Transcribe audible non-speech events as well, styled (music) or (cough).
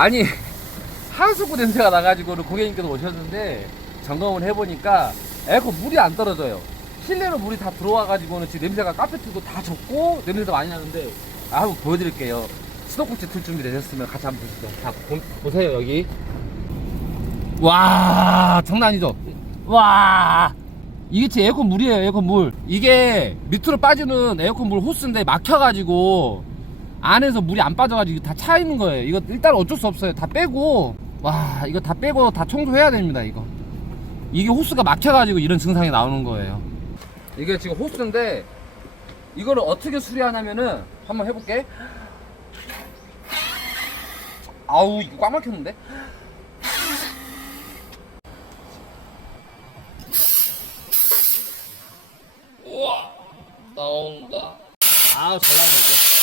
아니 (laughs) 하수구 냄새가 나가지고 고객님께서 오셨는데 점검을 해보니까 에어컨 물이 안 떨어져요. 실내로 물이 다 들어와가지고는 지금 냄새가 카페트도 다 젖고 냄새도 많이 나는데 아, 한번 보여드릴게요. 수도꼭지 틀 준비 되셨으면 같이 한번 보시죠. 자 보, 보세요 여기. 와 장난 아니죠? 와 이게 제 에어컨 물이에요 에어컨 물 이게 밑으로 빠지는 에어컨 물 호스인데 막혀가지고 안에서 물이 안 빠져가지고 다 차 있는 거예요. 이거 일단 어쩔 수 없어요. 다 빼고. 와 이거 다 빼고 다 청소해야 됩니다 이거. 이게 호스가 막혀가지고 이런 증상이 나오는 거예요. 이게 지금 호스인데 이거를 어떻게 수리하냐면은 한번 해볼게. 아우 이거 꽉 막혔는데? 나온다. 아우 잘 나오네.